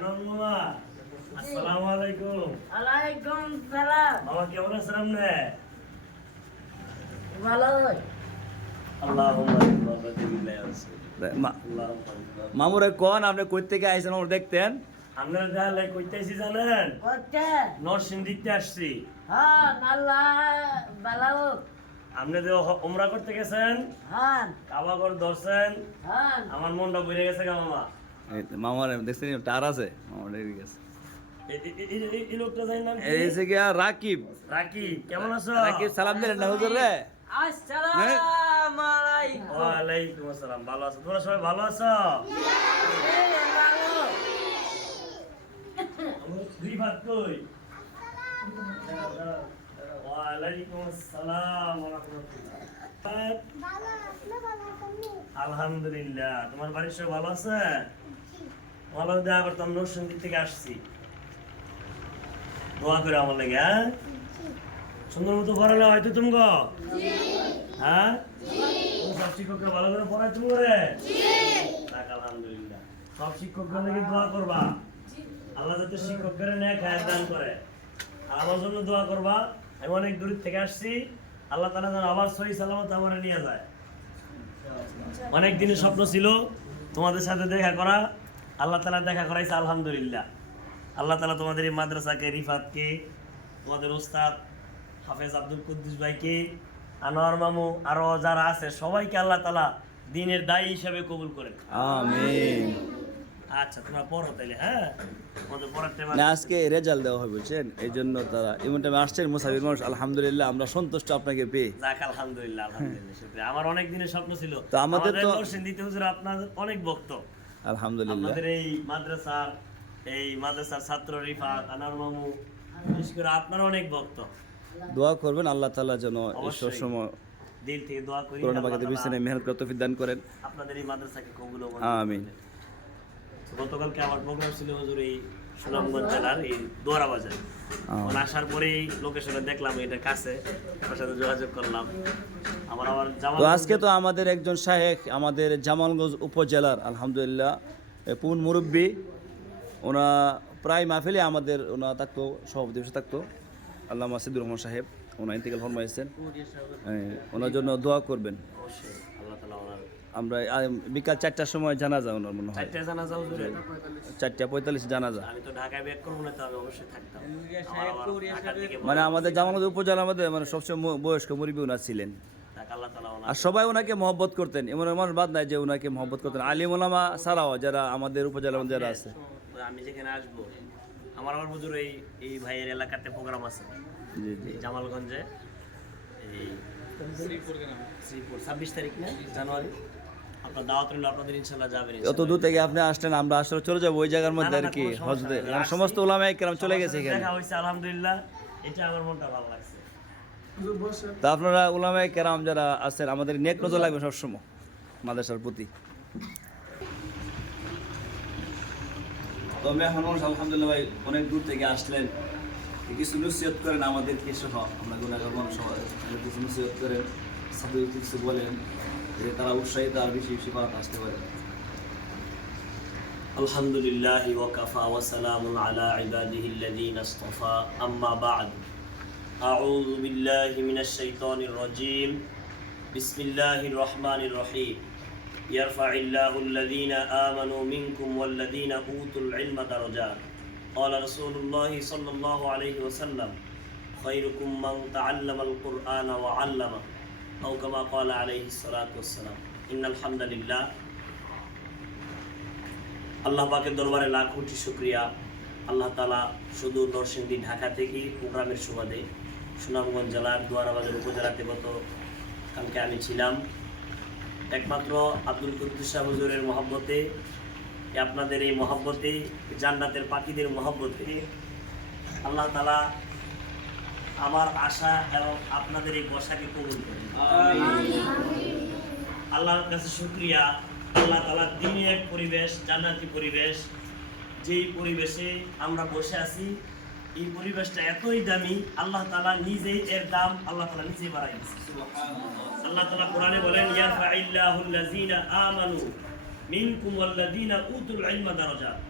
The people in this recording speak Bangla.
আনন্দ মামা আসসালামু আলাইকুম। আলাইকুম সালাম। মামা কেমন আছেন আপনি? ভালো মামুরে কোন? আপনি কই থেকে আইছেন মামুর দেখতেন? তাহলে জানেন? নরসিংদীতে আসছি। হ্যাঁ ভালো আপনি যে করতে গেছেন? হ্যাঁ। কাবাগর ধরছেন? হ্যাঁ। আমার মনটা বেড়ে গেছে গা মামা। এই তো মামার দেখছেন টার আছে? মামার এদিকে গেছে। এ- এ- এ- এ- এই লোকটা জানি নাম কি? এই যে গিয়া রাকিব। রাকি কেমন আছো? রাকিব সালাম দিলেন না হুজুর রে? আসসালামু আলাইকুম। ওয়ালাইকুম আসসালাম ভালো আছো? তোমরা সবাই ভালো আছো? এই ভালো রিফাত কই? ওয়ালাইকুম আসসালাম ওয়া রাহমাতুল্লাহ আলহামদুলিল্লাহ। তোমার বাড়ির সবাই ভালো আছে? ভালো করতাম থেকে আসছি। দোয়া করে আমার লাগে হ্যাঁ? সুন্দর মতো পড়ালে হয়তো তুমি হ্যাঁ? সব শিক্ষকরা ভালো করে পড়ায় তুমি করে আলহামদুলিল্লাহ। সব শিক্ষকরা লাগে দোয়া করবা? আল্লাহ যাতে শিক্ষকদের নেয় খায় দান করে। আর আমার জন্য দোয়া করবা আমি অনেক দূর থেকে আসছি। আল্লাহ তালা যেন আবার সহি সালামত আমার নিয়ে যায়। অনেক দিনের স্বপ্ন ছিল তোমাদের সাথে দেখা করা। আল্লাহ তালা দেখা করাইছে আলহামদুলিল্লাহ। আল্লাহ তালা তোমাদের এই মাদ্রাসাকে রিফাতকে তোমাদের ওস্তাদ হাফেজ আব্দুল কুদ্দুস ভাইকে আনোয়ার মামু আরও যারা আছে সবাইকে আল্লাহ তালা দিনের দায়ী হিসাবে কবুল করেন। আমিন। আচ্ছা তোমরা পড়ো তাইলে হ্যাঁ? না আজকে রেজাল্ট দেওয়া হয় বলছেন এই জন্য তারা এমন টাইমে আসছেন মুসাফির মানুষ আলহামদুলিল্লাহ আমরা সন্তুষ্ট আপনাকে পেয়ে। যাক আলহামদুলিল্লাহ আলহামদুলিল্লাহ আমার অনেক দিনের স্বপ্ন ছিল। তো আমাদের তো- নরসিংদীতে হুজুর আপনাদের অনেক ভক্ত। আলহামদুলিল্লাহ। আমাদের এই মাদ্রাসার এই মাদ্রাসার ছাত্র রিফাত আনার মামু বিশেষ করে আপনার অনেক ভক্ত। দোয়া করবেন আল্লাহ তাআলা যেন ঈশ্বর সময় দিল থেকে দোয়া করি কোরআন পাকের বিছানে মেহনত করতে দান করেন। আপনাদের এই মাদ্রাসাকে কবুল আমিন। গতকালকে আমার প্রোগ্রাম ছিল হুজুর এই সুনামগঞ্জ জেলার এই দোয়ারা বাজার। ওখানে আসার পরেই লোকেশনে দেখলাম এটা কাছে। ওর সাথে যোগাযোগ করলাম। আমার আবার জামা তো আজকে তো আমাদের একজন শাহেখ আমাদের জামালগঞ্জ উপজেলার আলহামদুলিল্লাহ পুন মুরব্বী। ওনা প্রায় মাহফিলে আমাদের ওনা থাকতো সভাপতি হিসেবে থাকতো। আল্লাহ মাসিদুর রহমান সাহেব ওনা ইন্তেকাল ফরমাইছেন। ওনার জন্য দোয়া করবেন অবশ্যই আল্লাহ তালা ওনার আমরা বিকাল চারটার সময় জানাজা ওনার মনে হয়। চারটে জানা যাও চারটা পঁয়তাল্লিশ জানাজা। আমি তো ঢাকায় ব্যাক করব না অবশ্যই থাকতাম। মানে আমাদের জামালগঞ্জ উপজেলা আমাদের মানে সবচেয়ে বয়স্ক মুরব্বী ওনার ছিলেন। আর সবাই ওনাকে মহব্বত করতেন। এমন মানুষ বাদ নাই যে ওনাকে মহব্বত করতেন। আলিম ওলামা ছাড়াও যারা আমাদের উপজেলার মধ্যে যারা আছে। আমি যেখানে আসব আমার আমার হুজুর এই এই ভাইয়ের এলাকাতে প্রোগ্রাম আছে। জি জি। জামালগঞ্জে এই শ্রীপুর ছাব্বিশ তারিখ না? জানুয়ারি? আপনার দাওয়াত রইল আপনাদের ইনশাল্লাহ যাবেন অত দূর থেকে আপনি আসলেন আমরা আসলে চলে যাব ওই জায়গার মধ্যে আর কি হজতে সমস্ত কেরাম চলে গেছে এখানে। দেখা হয়েছে আলহামদুলিল্লাহ। এটা আমার মনটা ভালো লাগছে। তা আপনারা ওলামাই কেরাম যারা আছেন আমাদের নেক নজর লাগবে সবসময় মাদ্রাসার প্রতি। আলহামদুলিল্লাহ ভাই অনেক দূর থেকে আসলেন। কিছু নসিহত করেন আমাদেরকে সহ আমরা গুণাগার মানুষ সবাই কিছু নসিহত করেন সাথে কিছু বলেন যে তারা উৎসাহিত আর বেশি বেশি করাতে আসতে পারে الحمد لله وكفى وسلام على عباده الذين اصطفى أما بعد أعوذ بالله من الشيطان الرجيم بسم الله الرحمن الرحيم يرفع الله الذين آمنوا منكم والذين أوتوا العلم درجات قال رسول الله صلى الله عليه وسلم خيركم من تعلم القرآن وعلمه أو كما قال عليه الصلاة والسلام إن الحمد لله আল্লাহ পাকের দরবারে লাখ কোটি শুক্রিয়া আল্লাহ তালা শুধু নরসিংদী ঢাকা থেকে প্রোগ্রামের সুবাদে সুনামগঞ্জ জেলার দুয়ারাবাজার উপজেলাতে গত কালকে আমি ছিলাম একমাত্র আব্দুল কুদ্দুস শাহ হুজুরের মহব্বতে আপনাদের এই মহব্বতে জান্নাতের পাখিদের মহব্বতে আল্লাহ তালা আমার আশা এবং আপনাদের এই বসাকে কবুল করেন। আল্লাহর কাছে শুক্রিয়া। আল্লাহ তালা দিনই এক পরিবেশ জান্নাতি পরিবেশ যেই পরিবেশে আমরা বসে আছি এই পরিবেশটা এতই দামি আল্লাহ তালা নিজেই এর দাম আল্লাহ তালা নিজে বাড়াই আল্লাহ তালা কোরআনে বলেন ইয়ারফাইল্লাহুল্লাযীনা আমানু। منكم والذين أوتوا العلم درجات.